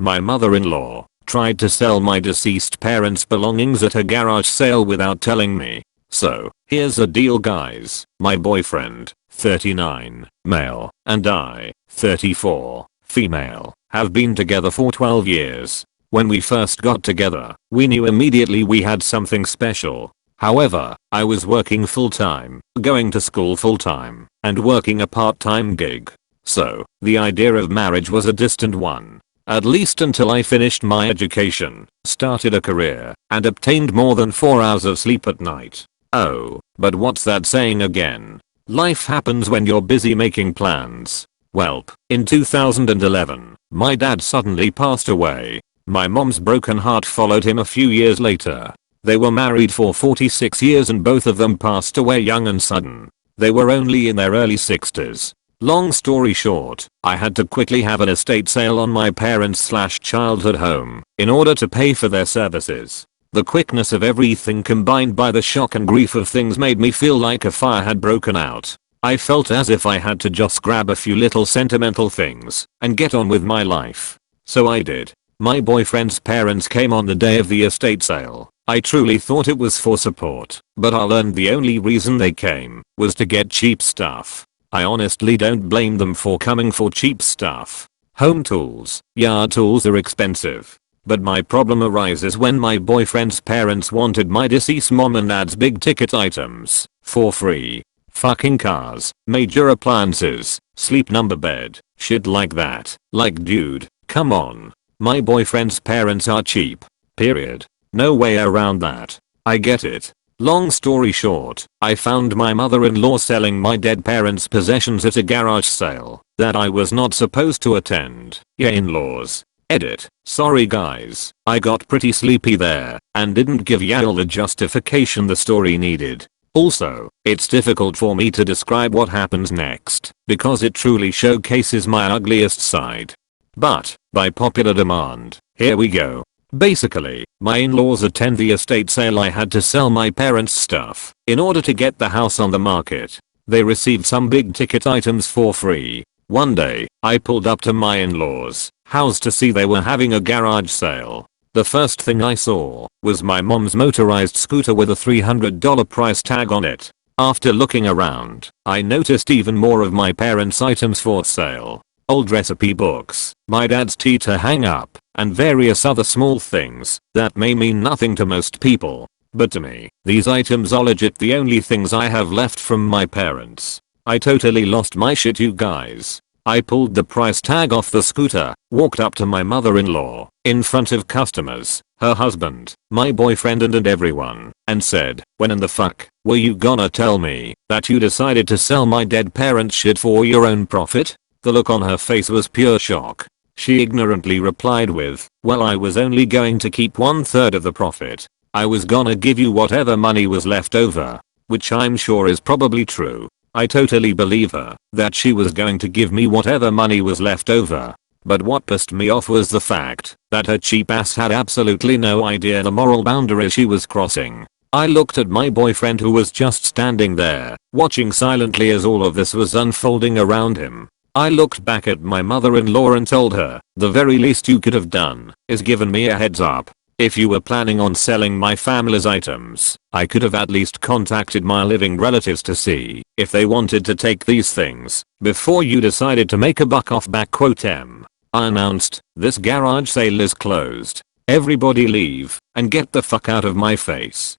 My mother-in-law tried to sell my deceased parents' belongings at a garage sale without telling me. So, here's the deal guys. My boyfriend, 39, male, and I, 34, female, have been together for 12 years. When we first got together, we knew immediately we had something special. However, I was working full-time, going to school full-time, and working a part-time gig. So, the idea of marriage was a distant one. At least until I finished my education, started a career, and obtained more than 4 hours of sleep at night. Oh, but what's that saying again? Life happens when you're busy making plans. Welp, in 2011, my dad suddenly passed away. My mom's broken heart followed him a few years later. They were married for 46 years and both of them passed away young and sudden. They were only in their early 60s. Long story short, I had to quickly have an estate sale on my parents/childhood home in order to pay for their services. The quickness of everything combined by the shock and grief of things made me feel like a fire had broken out. I felt as if I had to just grab a few little sentimental things and get on with my life. So I did. My boyfriend's parents came on the day of the estate sale. I truly thought it was for support, but I learned the only reason they came was to get cheap stuff. I honestly don't blame them for coming for cheap stuff. Home tools, yard tools are expensive. But my problem arises when my boyfriend's parents wanted my deceased mom and dad's big ticket items for free. Fucking cars, major appliances, sleep number bed, shit like that. Like dude, come on. My boyfriend's parents are cheap. Period. No way around that. I get it. Long story short, I found my mother-in-law selling my dead parents' possessions at a garage sale that I was not supposed to attend. Yeah, in-laws. Edit. Sorry guys, I got pretty sleepy there and didn't give y'all the justification the story needed. Also, it's difficult for me to describe what happens next because it truly showcases my ugliest side. But, by popular demand, here we go. Basically, my in-laws attend the estate sale. I had to sell my parents' stuff in order to get the house on the market. They received some big ticket items for free. One day, I pulled up to my in-laws' house to see they were having a garage sale. The first thing I saw was my mom's motorized scooter with a $300 price tag on it. After looking around, I noticed even more of my parents' items for sale. Old recipe books, my dad's tea to hang up, and various other small things that may mean nothing to most people. But to me, these items are legit the only things I have left from my parents. I totally lost my shit, you guys. I pulled the price tag off the scooter, walked up to my mother-in-law, in front of customers, her husband, my boyfriend and everyone, and said, when in the fuck were you gonna tell me that you decided to sell my dead parents' shit for your own profit? The look on her face was pure shock. She ignorantly replied with, well, I was only going to keep 1/3 of the profit. I was gonna give you whatever money was left over. Which I'm sure is probably true. I totally believe her that she was going to give me whatever money was left over. But what pissed me off was the fact that her cheap ass had absolutely no idea the moral boundary she was crossing. I looked at my boyfriend who was just standing there, watching silently as all of this was unfolding around him. I looked back at my mother-in-law and told her, the very least you could have done is given me a heads up. If you were planning on selling my family's items, I could have at least contacted my living relatives to see if they wanted to take these things before you decided to make a buck off I announced, this garage sale is closed. Everybody leave and get the fuck out of my face.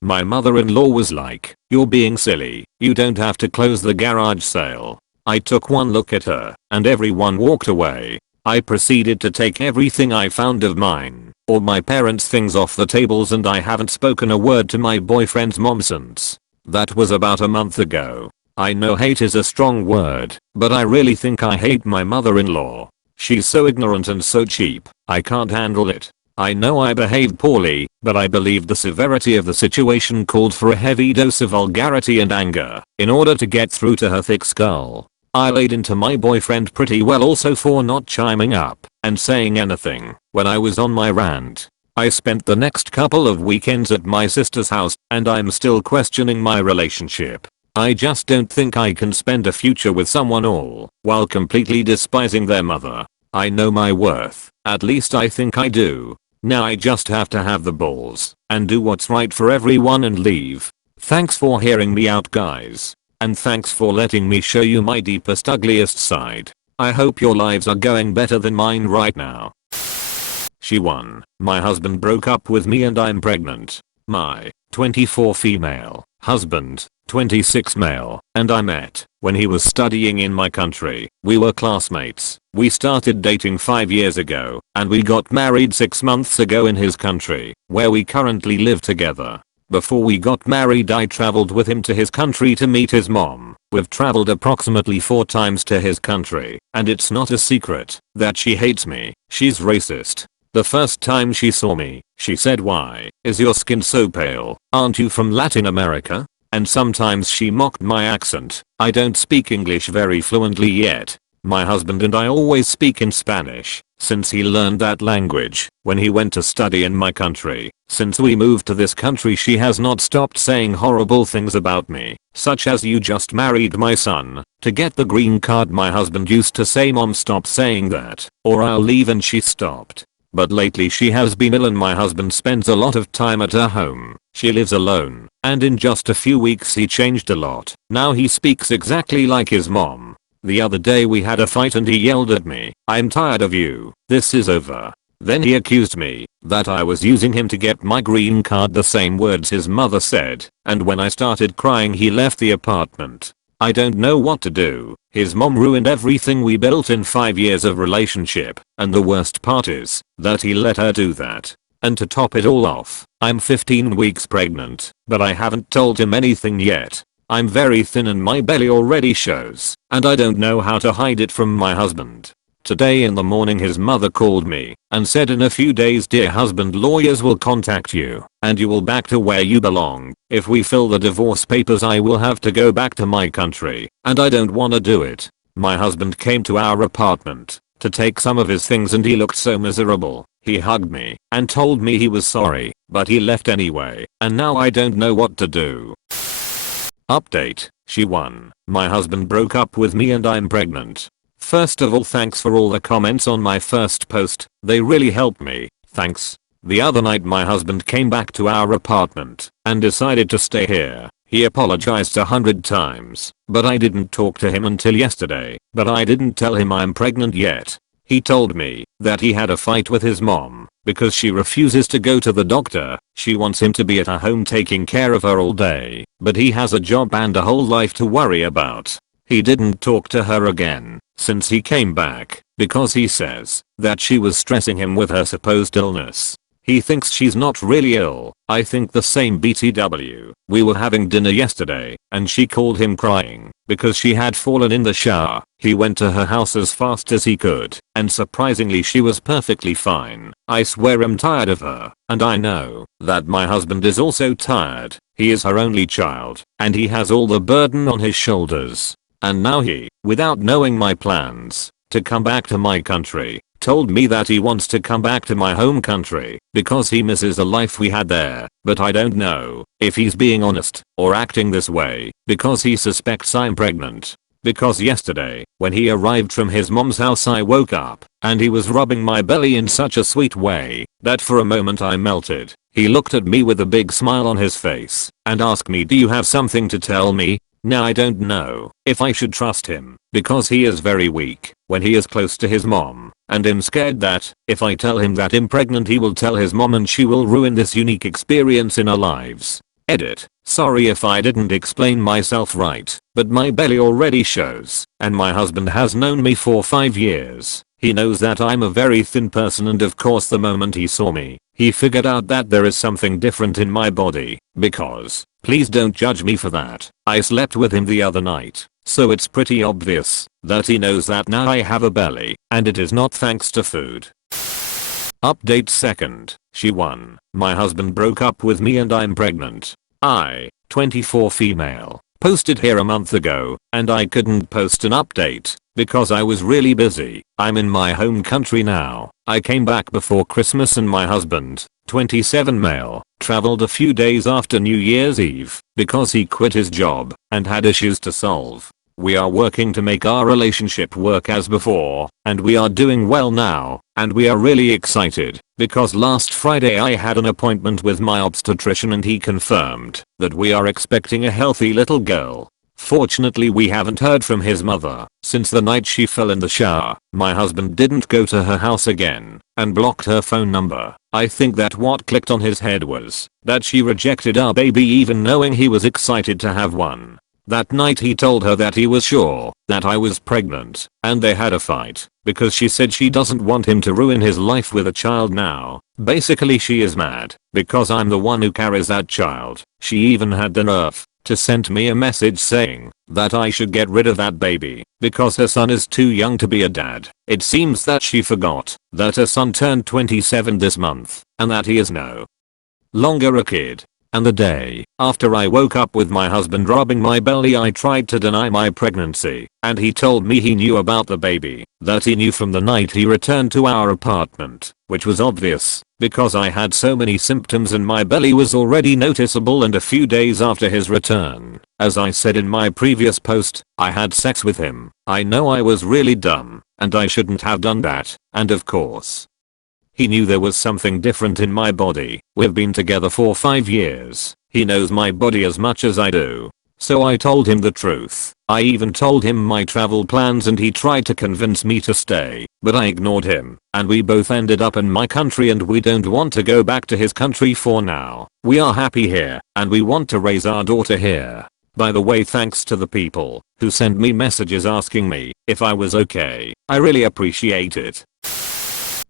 My mother-in-law was like, you're being silly, you don't have to close the garage sale. I took one look at her and everyone walked away. I proceeded to take everything I found of mine or my parents' things off the tables, and I haven't spoken a word to my boyfriend's mom since. That was about a month ago. I know hate is a strong word, but I really think I hate my mother-in-law. She's so ignorant and so cheap, I can't handle it. I know I behaved poorly, but I believe the severity of the situation called for a heavy dose of vulgarity and anger in order to get through to her thick skull. I laid into my boyfriend pretty well also for not chiming up and saying anything when I was on my rant. I spent the next couple of weekends at my sister's house and I'm still questioning my relationship. I just don't think I can spend a future with someone all while completely despising their mother. I know my worth At least I think I do. Now I just have to have the balls and do what's right for everyone and leave. Thanks for hearing me out, guys. And thanks for letting me show you my deepest, ugliest side. I hope your lives are going better than mine right now. She won. My husband broke up with me and I'm pregnant. My 24 female husband, 26 male, and I met when he was studying in my country. We were classmates. We started dating 5 years ago, and we got married 6 months ago in his country, where we currently live together. Before we got married, I traveled with him to his country to meet his mom. We've traveled approximately 4 times to his country, and it's not a secret that she hates me. She's racist. The first time she saw me, she said, "Why is your skin so pale? Aren't you from Latin America?" And sometimes she mocked my accent. I don't speak English very fluently yet. My husband and I always speak in Spanish, since he learned that language when he went to study in my country. Since we moved to this country, she has not stopped saying horrible things about me, such as "you just married my son." To get the green card, my husband used to say, "Mom, stop saying that, or I'll leave," and she stopped. But lately she has been ill and my husband spends a lot of time at her home. She lives alone, and in just a few weeks he changed a lot. Now he speaks exactly like his mom. The other day we had a fight and he yelled at me, "I'm tired of you. This is over." Then he accused me that I was using him to get my green card, the same words his mother said, and when I started crying he left the apartment. I don't know what to do. His mom ruined everything we built in 5 years of relationship, and the worst part is that he let her do that. And to top it all off, I'm 15 weeks pregnant, but I haven't told him anything yet. I'm very thin and my belly already shows, and I don't know how to hide it from my husband. Today in the morning his mother called me and said, "In a few days, dear husband, lawyers will contact you and you will back to where you belong. If we fill the divorce papers, I will have to go back to my country, and I don't wanna do it." My husband came to our apartment to take some of his things and he looked so miserable. He hugged me and told me he was sorry, but he left anyway, and now I don't know what to do. Update: she won. My husband broke up with me and I'm pregnant. First of all, thanks for all the comments on my first post, they really helped me, thanks. The other night my husband came back to our apartment and decided to stay here. He apologized 100 times, but I didn't talk to him until yesterday. But I didn't tell him I'm pregnant yet. He told me that he had a fight with his mom because she refuses to go to the doctor. She wants him to be at her home taking care of her all day, but he has a job and a whole life to worry about. He didn't talk to her again since he came back because he says that she was stressing him with her supposed illness. He thinks she's not really ill. I think the same BTW. We were having dinner yesterday and she called him crying because she had fallen in the shower. He went to her house as fast as he could, and surprisingly she was perfectly fine. I swear I'm tired of her, and I know that my husband is also tired. He is her only child and he has all the burden on his shoulders. And now he, without knowing my plans to come back to my country, told me that he wants to come back to my home country because he misses the life we had there. But I don't know if he's being honest or acting this way because he suspects I'm pregnant. Because yesterday, when he arrived from his mom's house, I woke up and he was rubbing my belly in such a sweet way that for a moment I melted. He looked at me with a big smile on his face and asked me, "Do you have something to tell me?" Now I don't know if I should trust him because he is very weak when he is close to his mom, and I'm scared that if I tell him that I'm pregnant, he will tell his mom and she will ruin this unique experience in our lives. Edit: sorry if I didn't explain myself right, but my belly already shows, and my husband has known me for 5 years. He knows that I'm a very thin person, and of course the moment he saw me, he figured out that there is something different in my body. Because, please don't judge me for that, I slept with him the other night, so it's pretty obvious that he knows that now I have a belly, and it is not thanks to food. Update: second, she won. My husband broke up with me and I'm pregnant. I, 24 female, posted here a month ago, and I couldn't post an update because I was really busy. I'm in my home country now. I came back before Christmas and my husband, 27 male, traveled a few days after New Year's Eve because he quit his job and had issues to solve. We are working to make our relationship work as before, and we are doing well now, and we are really excited, because last Friday I had an appointment with my obstetrician and he confirmed that we are expecting a healthy little girl. Fortunately we haven't heard from his mother since the night she fell in the shower. My husband didn't go to her house again and blocked her phone number. I think that what clicked on his head was that she rejected our baby even knowing he was excited to have one. That night he told her that he was sure that I was pregnant, and they had a fight because she said she doesn't want him to ruin his life with a child now. Basically she is mad because I'm the one who carries that child. She even had the nerve to send me a message saying that I should get rid of that baby because her son is too young to be a dad. It seems that she forgot that her son turned 27 this month and that he is no longer a kid. And the day after I woke up with my husband rubbing my belly, I tried to deny my pregnancy, and he told me he knew about the baby, that he knew from the night he returned to our apartment, which was obvious because I had so many symptoms and my belly was already noticeable. And a few days after his return, as I said in my previous post, I had sex with him. I know I was really dumb and I shouldn't have done that, and of course he knew there was something different in my body. We've been together for 5 years. He knows my body as much as I do. So I told him the truth. I even told him my travel plans and he tried to convince me to stay, but I ignored him, and we both ended up in my country and we don't want to go back to his country for now. We are happy here and we want to raise our daughter here. By the way, thanks to the people who sent me messages asking me if I was okay. I really appreciate it.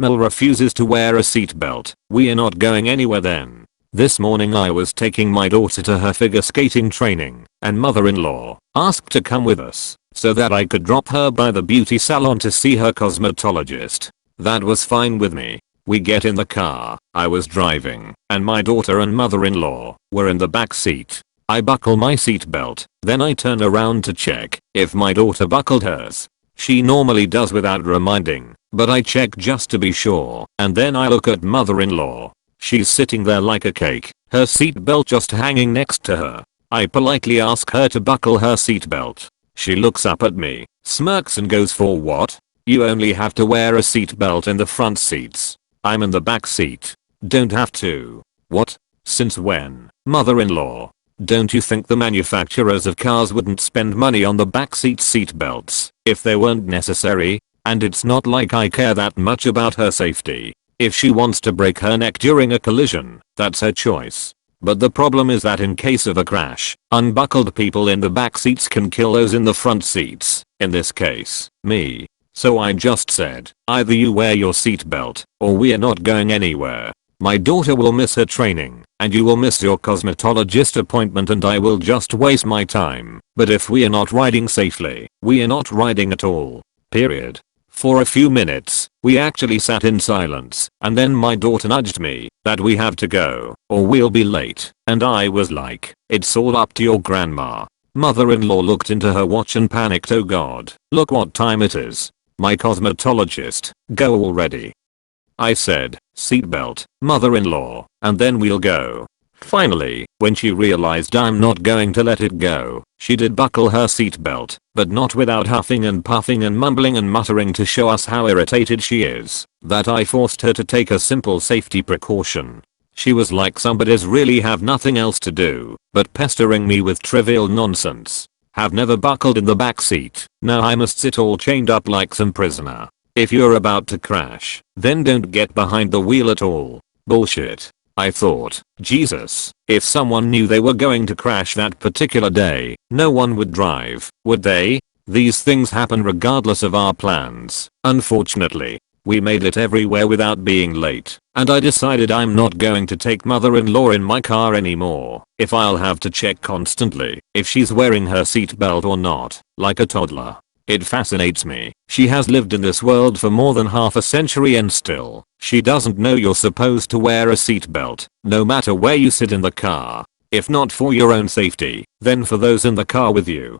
Mel refuses to wear a seatbelt. We are not going anywhere then. This morning I was taking my daughter to her figure skating training, and mother-in-law asked to come with us so that I could drop her by the beauty salon to see her cosmetologist. That was fine with me. We get in the car. I was driving, and my daughter and mother-in-law were in the back seat. I buckle my seatbelt, then I turn around to check if my daughter buckled hers. She normally does without reminding, but I check just to be sure, and then I look at mother-in-law. She's sitting there like a cake, her seatbelt just hanging next to her. I politely ask her to buckle her seatbelt. She looks up at me, smirks and goes, "For what? You only have to wear a seatbelt in the front seats. I'm in the back seat. Don't have to." What? Since when? Mother-in-law, don't you think the manufacturers of cars wouldn't spend money on the backseat seatbelts if they weren't necessary? And it's not like I care that much about her safety. If she wants to break her neck during a collision, that's her choice. But the problem is that in case of a crash, unbuckled people in the back seats can kill those in the front seats, in this case, me. So I just said, either you wear your seatbelt, or we are not going anywhere. My daughter will miss her training, and you will miss your cosmetologist appointment, and I will just waste my time. But if we are not riding safely, we are not riding at all. Period. For a few minutes, we actually sat in silence, and then my daughter nudged me that we have to go, or we'll be late, and I was like, "It's all up to your grandma." Mother-in-law looked into her watch and panicked, "Oh god, look what time it is. My cosmetologist, go already." I said, "Seatbelt, mother-in-law, and then we'll go." Finally, when she realized I'm not going to let it go, she did buckle her seatbelt, but not without huffing and puffing and mumbling and muttering to show us how irritated she is that I forced her to take a simple safety precaution. She was like, "Somebody's really have nothing else to do but pestering me with trivial nonsense. Have never buckled in the back seat. Now I must sit all chained up like some prisoner. If you're about to crash, then don't get behind the wheel at all." Bullshit. I thought, Jesus, if someone knew they were going to crash that particular day, no one would drive, would they? These things happen regardless of our plans. Unfortunately, we made it everywhere without being late, and I decided I'm not going to take mother-in-law in my car anymore if I'll have to check constantly if she's wearing her seatbelt or not, like a toddler. It fascinates me. She has lived in this world for more than half a century and still, she doesn't know you're supposed to wear a seatbelt, no matter where you sit in the car. If not for your own safety, then for those in the car with you.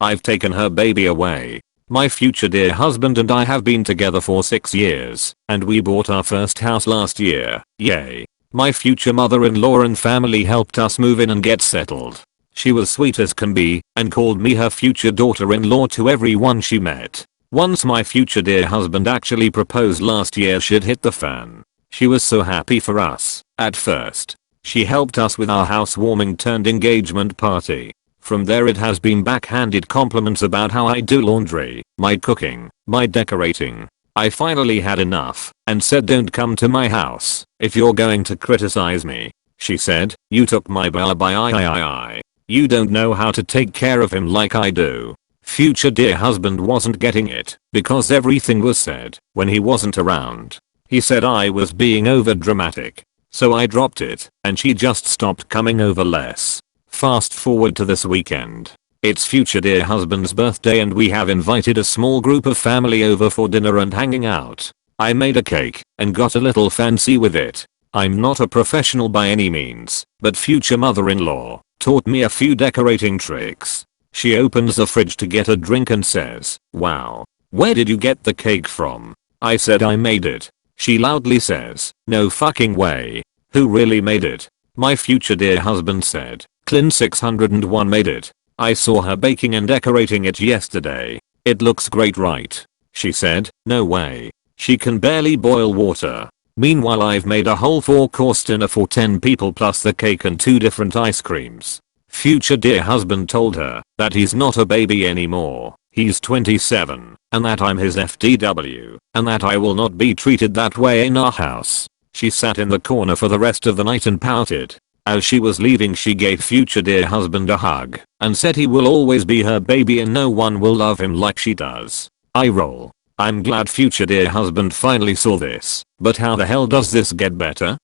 I've taken her baby away. My future dear husband and I have been together for 6 years, and we bought our first house last year. Yay. My future mother-in-law and family helped us move in and get settled. She was sweet as can be and called me her future daughter-in-law to everyone she met. Once my future dear husband actually proposed last year, shit hit the fan. She was so happy for us. At first, she helped us with our housewarming turned engagement party. From there it has been backhanded compliments about how I do laundry, my cooking, my decorating. I finally had enough and said, don't come to my house if you're going to criticize me. She said, you took my Bella by I. You don't know how to take care of him like I do. Future dear husband wasn't getting it because everything was said when he wasn't around. He said I was being over dramatic. So I dropped it and she just stopped coming over less. Fast forward to this weekend. It's future dear husband's birthday and we have invited a small group of family over for dinner and hanging out. I made a cake and got a little fancy with it. I'm not a professional by any means, but future mother-in-law taught me a few decorating tricks. She opens the fridge to get a drink and says, wow, where did you get the cake from? I said I made it. She loudly says, no fucking way. Who really made it? My future dear husband said, Clin 601 made it. I saw her baking and decorating it yesterday. It looks great, right? She said, no way. She can barely boil water. Meanwhile I've made a whole 4-course dinner for 10 people plus the cake and 2 different ice creams. Future dear husband told her that he's not a baby anymore. He's 27 and that I'm his FTW and that I will not be treated that way in our house. She sat in the corner for the rest of the night and pouted. As she was leaving she gave future dear husband a hug and said he will always be her baby and no one will love him like she does. I roll. I'm glad future dear husband finally saw this, but how the hell does this get better?